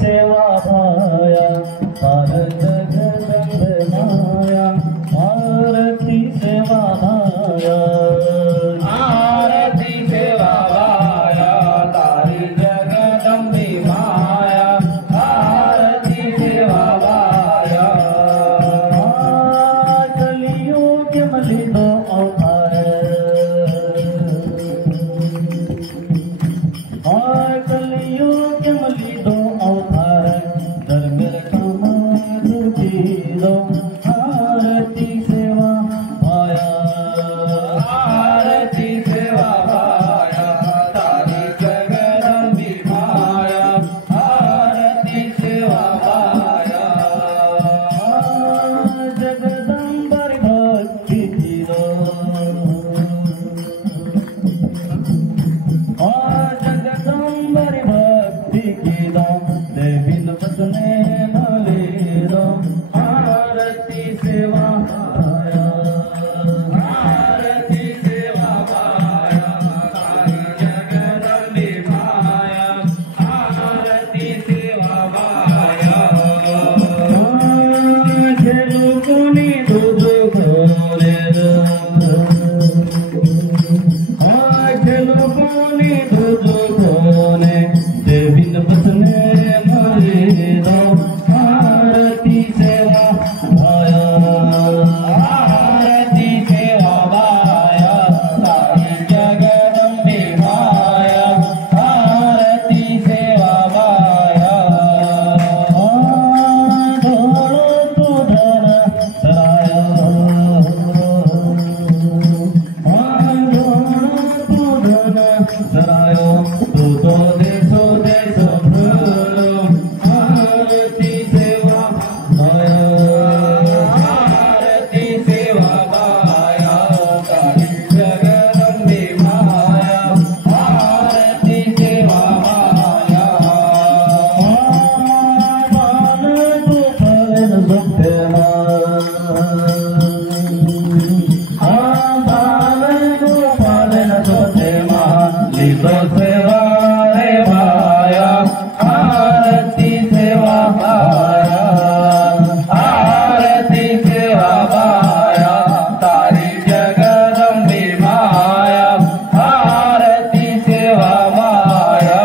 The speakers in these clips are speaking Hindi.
सेवा भाया पार जगदम्ब माया आरती सेवा भाया आरती सेवा भाया तारी जगदम्बे माया आरती सेवा भाया कलियुग मलि दो अवतार कलियुग मलि दो अवतार धर्म दो आरती सेवा भाया आरती सेवा भाया तारी जगदम्बे माया आरती सेवा भाया जगदम्बर भक्ति दो जगदम्बर भक्ति की दो देवी बसने भले दो आरती सेवा भाया आरती सेवा भाया तारी जगदम्बे माया आरती सेवा भाया खेलू कोनी दूध घोरे खेलू कोनी दूध घोरे देवी बसने भले दो आरती सेवा भाया आरती सेवा भाया तारी जगदम्बे माया आरती सेवा भाया धोलो तू धन सराया तू धन सरायो तू तो देशो देश भूलो आरती सेवा भाया आरती सेवा भाया तारी जगदम्बे माया आरती सेवा भाया बाल गोपाल सत्यमा बाल गोपाल सत्यमा लिखो सेवा रे भाया आरती सेवा भाया आरती सेवा भाया तारी जगदम्बे माया आरती सेवा भाया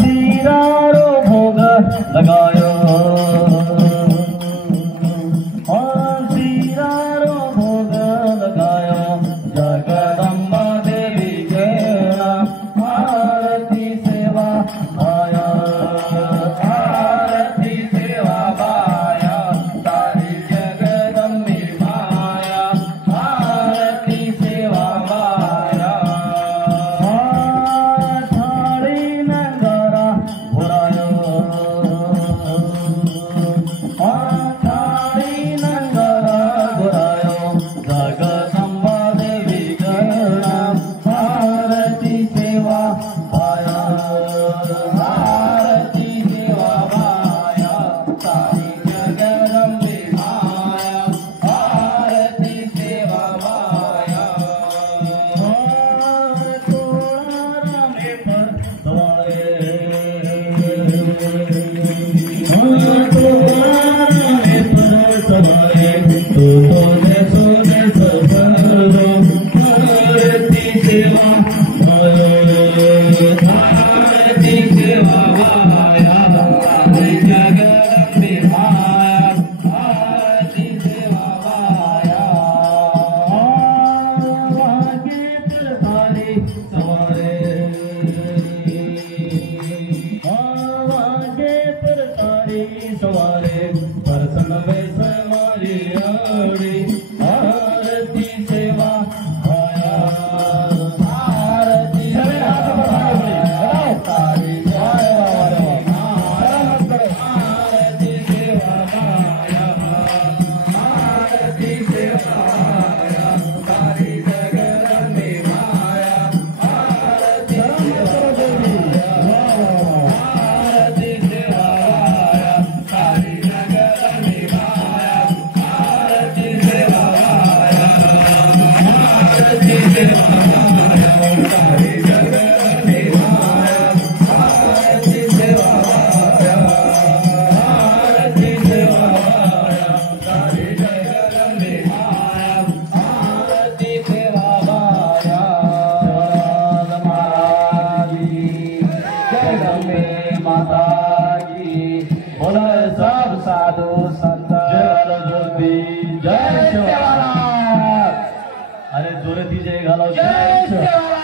सिरारो भोग लगायो सिरारो भोग लगायो जगदम्बा देवी के नाम आरती सेवा भाया आरती सेवा भाया तारी जगदम्बे माया आरती सेवा भाया थारी नंगारा घोरायो थारी नंगारा घोरायो जगदम्बा देवी के नाम आरती सेवा भाया आरती सेवा भाया तारी जगदम्बे माया आरती सेवा भाया आरती सेवा भाया तारी जगदम्बे माया आरती सेवा भाया सवारे परसन वैस मारी आड़ी आरती सेवा भाया आरती सेवा भाया तारी जगदम्बे जगदम्बे माता की बोल सब साधु संत जय ज्योती जय जय शिवराम. शिवराम अरे जोरे ती जय घालो जय शिवराम